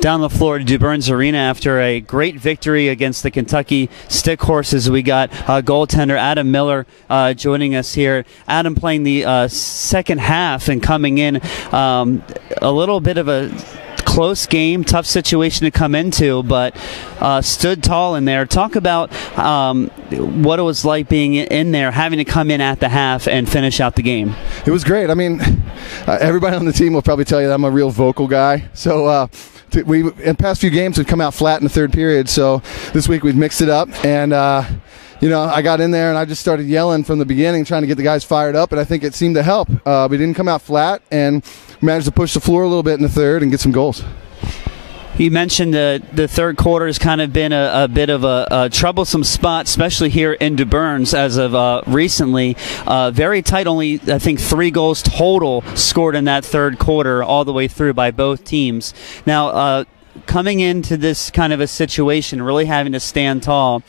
Down the floor to DuBurns Arena after a great victory against the Kentucky Stick Horses. We got goaltender Adam Miller joining us here. Adam playing the second half and coming in a little bit of a close game, tough situation to come into, but stood tall in there. Talk about what it was like being in there, having to come in at the half and finish out the game. It was great. I mean, everybody on the team will probably tell you that I'm a real vocal guy. So we, in the past few games, we've come out flat in the third period. So this week we've mixed it up. And, you know, I got in there and I just started yelling from the beginning, trying to get the guys fired up. And I think it seemed to help. We didn't come out flat and managed to push the floor a little bit in the third and get some goals. You mentioned the third quarter has kind of been a bit of a troublesome spot, especially here in DuBurns as of recently. Very tight, only I think 3 goals total scored in that third quarter all the way through by both teams. Now, coming into this kind of a situation, really having to stand tall,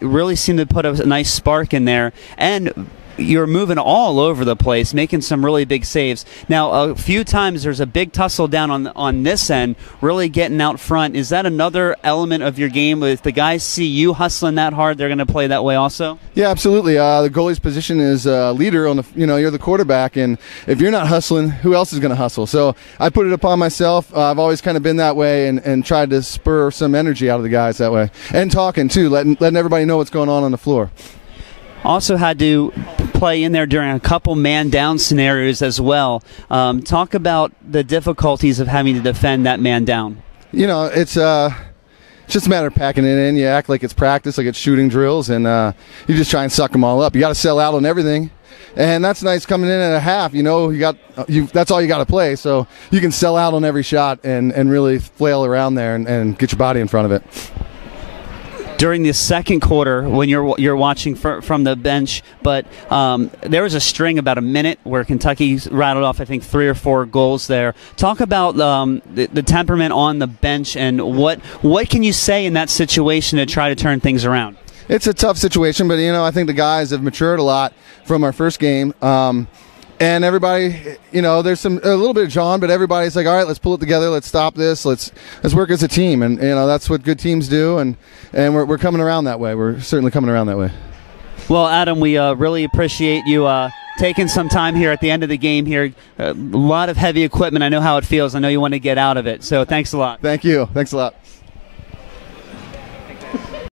really seemed to put a nice spark in there. And you're moving all over the place, making some really big saves. Now, a few times there's a big tussle down on this end, really getting out front. Is that another element of your game? If the guys see you hustling that hard, they're going to play that way also? Yeah, absolutely. The goalie's position is leader on the. You know, you're the quarterback, and if you're not hustling, who else is going to hustle? So I put it upon myself. I've always kind of been that way, and tried to spur some energy out of the guys that way, and talking too, letting everybody know what's going on the floor. Also had to play in there during a couple man-down scenarios as well. Talk about the difficulties of having to defend that man down. You know, it's just a matter of packing it in. You act like it's practice, like it's shooting drills, and you just try and suck them all up. You got to sell out on everything, and that's nice coming in at a half. You know, that's all you got to play, so you can sell out on every shot and really flail around there and get your body in front of it. During the second quarter, when you're watching from the bench, but there was a string about a minute where Kentucky rattled off, I think, 3 or 4 goals there. Talk about the temperament on the bench and what can you say in that situation to try to turn things around? It's a tough situation, but you know, I think the guys have matured a lot from our first game. And everybody, you know, there's a little bit of John, but everybody's like, all right, let's pull it together, let's stop this, let's work as a team, and you know that's what good teams do, and we're coming around that way. We're certainly coming around that way. Well, Adam, we really appreciate you taking some time here at the end of the game here. A lot of heavy equipment. I know how it feels. I know you want to get out of it. So thanks a lot. Thank you. Thanks a lot.